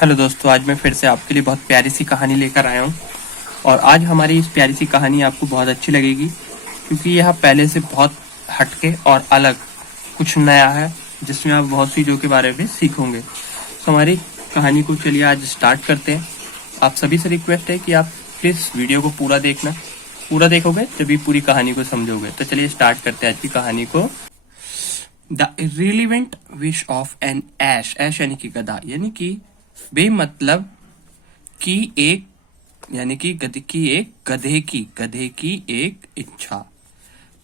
Hello दोस्तों, आज मैं फिर से आपके लिए बहुत प्यारी सी कहानी लेकर आया हूँ। और आज हमारी इस प्यारी सी कहानी आपको बहुत अच्छी लगेगी, क्योंकि यह पहले से बहुत हटके और अलग कुछ नया है, जिसमें आप बहुत सी चीज़ों के बारे में सीखोगे। तो हमारी कहानी को चलिए आज स्टार्ट करते हैं। आप सभी से रिक्वेस्ट है कि आप प्लीज़ वीडियो को पूरा देखना। पूरा देखोगे तभी पूरी कहानी को समझोगे। तो चलिए स्टार्ट करते हैं आज की कहानी को। द इर्रिलेवेंट विश ऑफ एन ऐश। ऐश यानी कि गधा, यानी कि बेमतलब की एक, यानी कि गधे की एक इच्छा।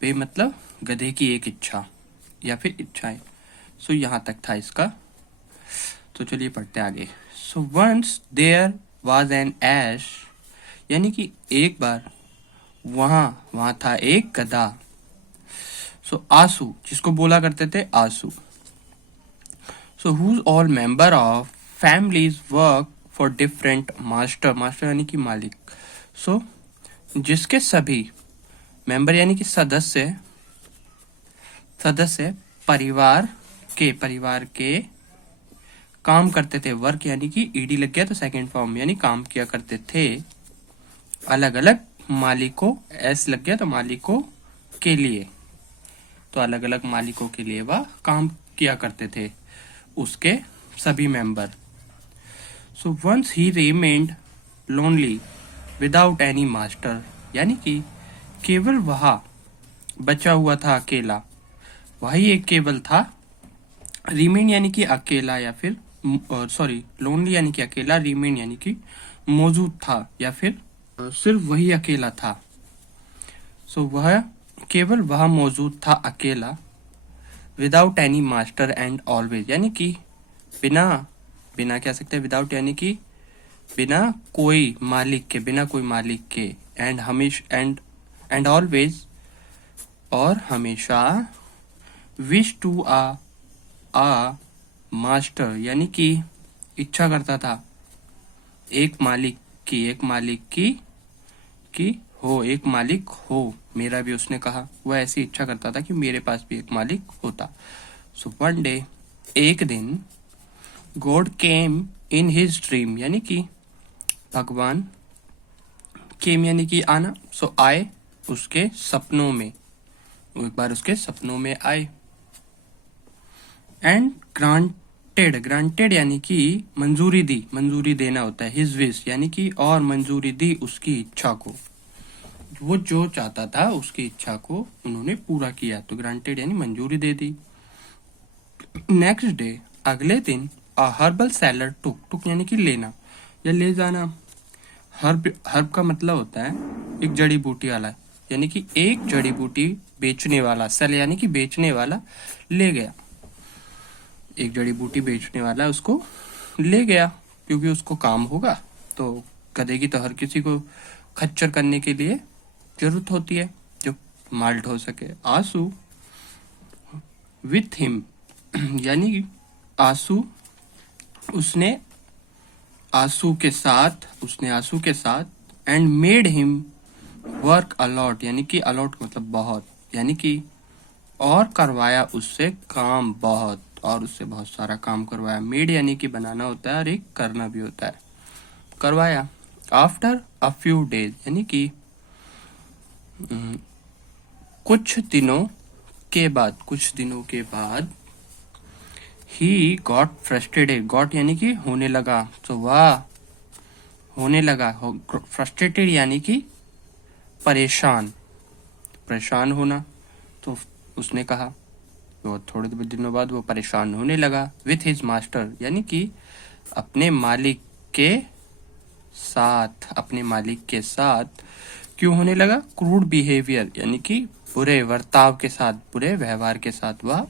बेमतलब गधे की एक इच्छा या फिर इच्छाएं। सो यहाँ तक था इसका। तो चलिए पढ़ते आगे। So once there was an ass, यानी कि एक बार वहां था एक गधा। सो आंसू, जिसको बोला करते थे आंसू। So whose all member of families work for different master. Master यानी कि मालिक। सो जिसके सभी मेंबर यानी कि सदस्य परिवार के काम करते थे। वर्क यानी कि ईडी लग गया तो सेकंड फॉर्म, यानी काम किया करते थे अलग अलग मालिकों। एस लग गया तो मालिकों के लिए। तो अलग अलग मालिकों के लिए वह काम किया करते थे, उसके सभी member. So once he remained lonely without any master, यानी कि केवल वह बचा हुआ था अकेला। वही एक केवल था। रिमेन यानी कि अकेला या फिर लोनली यानी कि अकेला। रिमेन यानी कि मौजूद था या फिर सिर्फ वही अकेला था। सो केवल वह मौजूद था अकेला। Without any master and always, यानी कि बिना कह सकते हैं विदाउट, यानी कि बिना कोई मालिक के। एंड एंड ऑलवेज, और हमेशा। विश टू आ मास्टर, यानी कि इच्छा करता था एक मालिक हो। मेरा भी उसने कहा, वह ऐसी इच्छा करता था कि मेरे पास भी एक मालिक होता। सो वन डे, एक दिन, God came in his dream, यानी कि भगवान। केम यानी कि आना। सो आए उसके सपनों में। वो एक बार उसके सपनों में आए। एंड ग्रांटेड यानी कि मंजूरी देना होता है। हिज विश यानी कि, और मंजूरी दी उसकी इच्छा को। वो जो चाहता था उसकी इच्छा को उन्होंने पूरा किया। तो ग्रांटेड यानी मंजूरी दे दी। नेक्स्ट डे, अगले दिन, अ हर्बल सैलड टुक यानी कि लेना या ले जाना। हर्ब का मतलब होता है एक जड़ी बूटी वाला, यानी कि एक जड़ी बूटी बेचने वाला। सेल यानी कि बेचने वाला ले गया। एक जड़ी बूटी बेचने वाला उसको ले गया, क्योंकि उसको काम होगा। तो गधे की तो हर किसी को खच्चर करने के लिए जरूरत होती है, जो माल ढो सके। आंसू विथ हिम, यानी आंसू उसने आंसू के साथ। And made him work allot, यानी कि अलॉट मतलब बहुत, यानी कि और करवाया उससे काम बहुत, और उससे बहुत सारा काम करवाया। मेड यानी कि बनाना होता है और एक करना भी होता है, करवाया। आफ्टर अ फ्यू डेज, यानी कि कुछ दिनों के बाद ही गॉट फ्रस्ट्रेटेड। गॉट यानी कि होने लगा। तो वह होने लगा। फ्रस्ट्रेटेड यानी कि परेशान होना। तो उसने कहा, तो थोड़े दिनों बाद वो परेशान होने लगा। विथ हिज मास्टर, यानी कि अपने मालिक के साथ। क्यों होने लगा? क्रूड बिहेवियर, यानी कि बुरे व्यवहार के साथ वह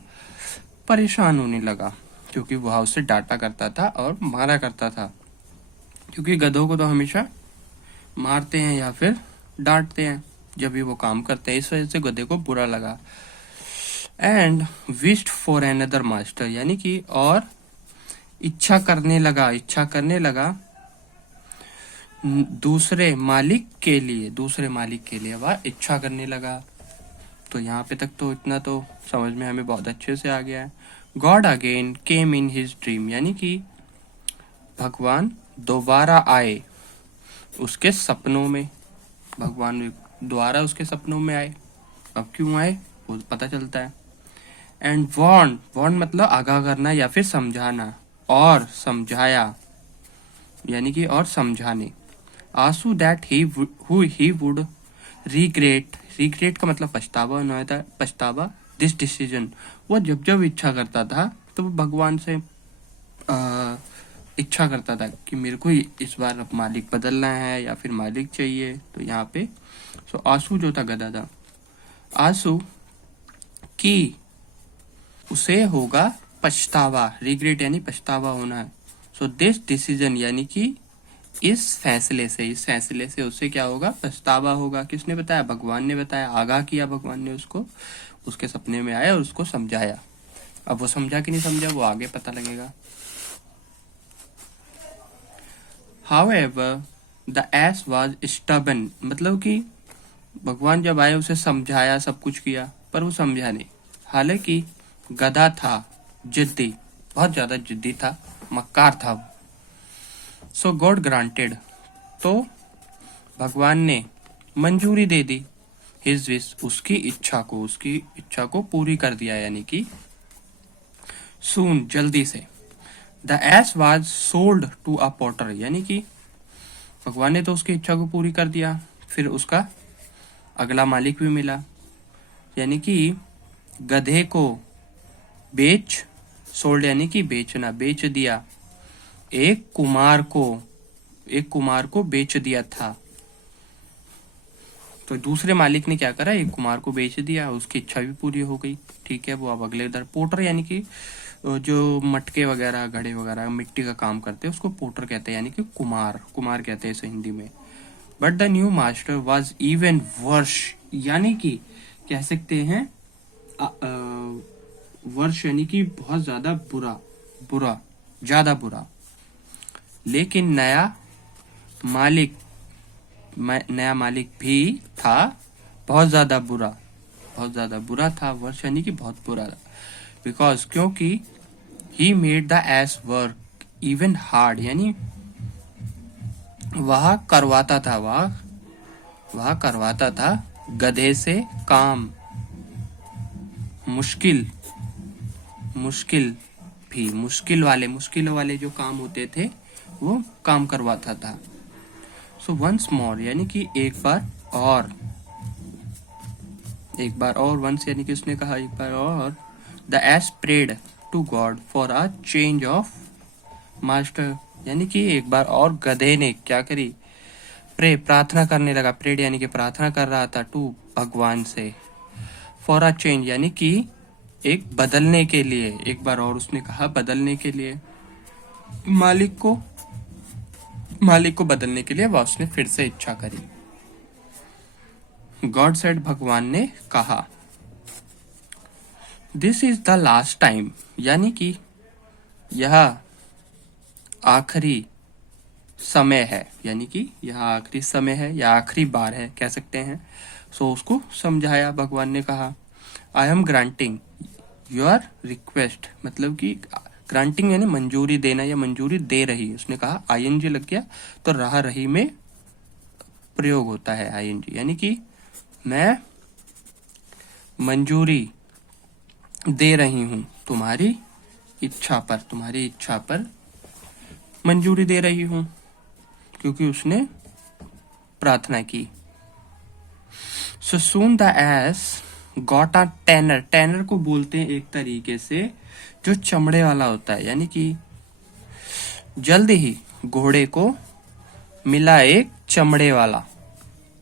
परेशान होने लगा, क्योंकि वह उसे डांटा करता था और मारा करता था। क्योंकि गधों को तो हमेशा मारते हैं या फिर डांटते हैं जब भी वो काम करते हैं। इस वजह से गधे को बुरा लगा। And wished for another master, यानी कि और इच्छा करने लगा दूसरे मालिक के लिए वह इच्छा करने लगा। तो यहाँ पे तक तो इतना तो समझ में हमें बहुत अच्छे से आ गया है। God again came in his dream, यानी कि भगवान दोबारा आए उसके सपनों में। भगवान दोबारा उसके सपनों में आए। अब क्यों आए वो पता चलता है। एंड वॉर्न मतलब आगाह करना या फिर समझाना, और समझाया यानी कि और समझाने। आंसू दैट ही वुड रिग्रेट का मतलब पछतावा होना था, पछतावा दिस डिसीजन। वो जब जब इच्छा करता था तो वो भगवान से इच्छा करता था कि मेरे को इस बार अब मालिक बदलना है या फिर मालिक चाहिए। तो यहाँ पे आंसू जो था गधा था, आंसू की उसे होगा पछतावा, रिग्रेट यानी पछतावा होना है। सो दिस डिसीजन यानी कि इस फैसले से उसे क्या होगा, पछतावा होगा। किसने बताया? भगवान ने बताया, आगाह किया भगवान ने उसको, उसके सपने में आया और उसको समझाया। अब वो समझा कि नहीं समझा वो आगे पता लगेगा। However, the ass was stubborn, मतलब कि भगवान जब आए उसे समझाया, सब कुछ किया, पर वो समझा नहीं। हालांकि गधा था जिद्दी, बहुत ज्यादा जिद्दी था, मक्कार था। सो गॉड ग्रांटेड, तो भगवान ने मंजूरी दे दी। हिज विश, उसकी इच्छा को पूरी कर दिया, यानी कि सून, जल्दी से। The ass was sold to a potter, यानी कि भगवान ने तो उसकी इच्छा को पूरी कर दिया, फिर उसका अगला मालिक भी मिला, यानी कि गधे को सोल्ड यानी कि बेचना, बेच दिया। एक कुमार को बेच दिया था। तो दूसरे मालिक ने क्या करा, एक कुमार को बेच दिया, उसकी इच्छा भी पूरी हो गई। ठीक है, वो अब अगले इधर पोटर यानी कि जो मटके वगैरह, घड़े वगैरह, मिट्टी का काम करते हैं उसको पोटर कहते हैं, यानी कि कुमार कहते हैं इसे हिंदी में। But the new master was even वर्ष, यानी कि कह सकते हैं वर्ष यानी कि बहुत ज्यादा ज्यादा बुरा। लेकिन नया मालिक भी था बहुत ज्यादा बुरा था। वर्ष यानी कि बहुत बुरा, बिकॉज क्योंकि he made the S work even hard, यानी वह करवाता था गधे से काम, मुश्किल वाले जो काम होते थे वो काम करवाता था। सो वंस मोर, यानी कि एक बार और वंस यानी कि उसने कहा एक बार और। The ass prayed to God for a change of master, यानी कि एक बार और गधे ने क्या करी, प्रार्थना करने लगा। प्रेड यानी कि प्रार्थना कर रहा था, टू भगवान से, फॉर अ चेंज यानी कि एक बदलने के लिए। एक बार और उसने कहा बदलने के लिए, मालिक को बदलने के लिए वह उसने फिर से इच्छा करी। गॉड सेड, भगवान ने कहा, this is the last time, यानी कि यह आखिरी समय है, यानी कि यह आखिरी समय है या आखिरी बार है कह सकते हैं। सो उसको समझाया, भगवान ने कहा, I am granting your request, मतलब कि ग्रांटिंग यानी मंजूरी देना या मंजूरी दे रही। उसने कहा आईएनजी लग गया तो रही में प्रयोग होता है आईएनजी, यानी कि मैं मंजूरी दे रही हूं तुम्हारी इच्छा पर मंजूरी दे रही हूं, क्योंकि उसने प्रार्थना की। So soon the ass got a tanner को बोलते हैं एक तरीके से जो चमड़े वाला होता है, यानी कि जल्द ही घोड़े को मिला एक चमड़े वाला,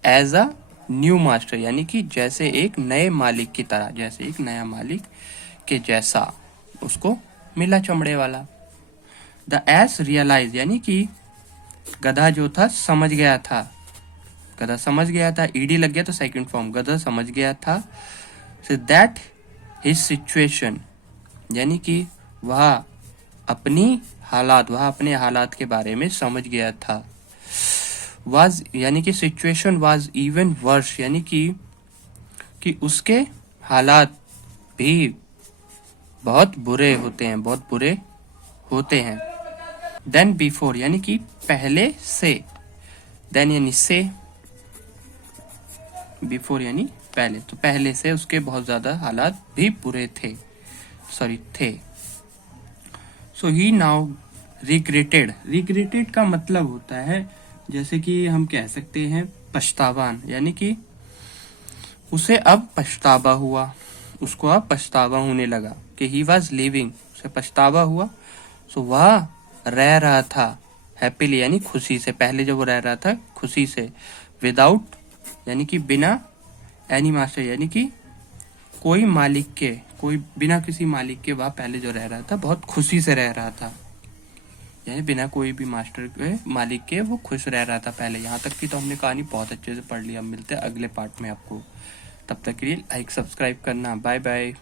एज अ न्यू मास्टर, यानी कि जैसे एक नए मालिक की तरह, जैसे एक नया मालिक के जैसा उसको मिला चमड़े वाला। द एस रियलाइज, यानी कि गधा जो था समझ गया था, ईडी लग गया तो सेकंड फॉर्म, गधा समझ गया था। सो दैट हिज सिचुएशन, यानी कि वह अपने हालात के बारे में समझ गया था। वाज यानी कि सिचुएशन वाज इवन वर्स, यानी कि उसके हालात भी बहुत बुरे होते हैं। देन बिफोर यानी कि पहले से, देन यानी से, बिफोर यानी पहले, तो पहले से उसके बहुत ज्यादा हालात भी बुरे थे, थे। सो ही नाउ रिग्रेटेड, रिग्रेटेड का मतलब होता है जैसे कि हम कह सकते हैं पछतावान, यानी कि उसे अब पछतावा हुआ, उसको अब पछतावा होने लगा कि ही वॉज लिविंग, उसे पछतावा हुआ। सो वह रह रहा था हैप्पीली यानी खुशी से, पहले जब वो रह रहा था खुशी से, विदाउट यानी कि बिना, एनी मास्टर यानी कि कोई मालिक के, कोई बिना किसी मालिक के वह पहले जो रह रहा था बहुत खुशी से रह रहा था, यानी बिना कोई भी मास्टर के, मालिक के, वो खुश रह रहा था पहले। यहाँ तक की तो हमने कहानी बहुत अच्छे से पढ़ ली। अब मिलते हैं अगले पार्ट में आपको, तब तक के लिए लाइक सब्सक्राइब करना। Bye bye.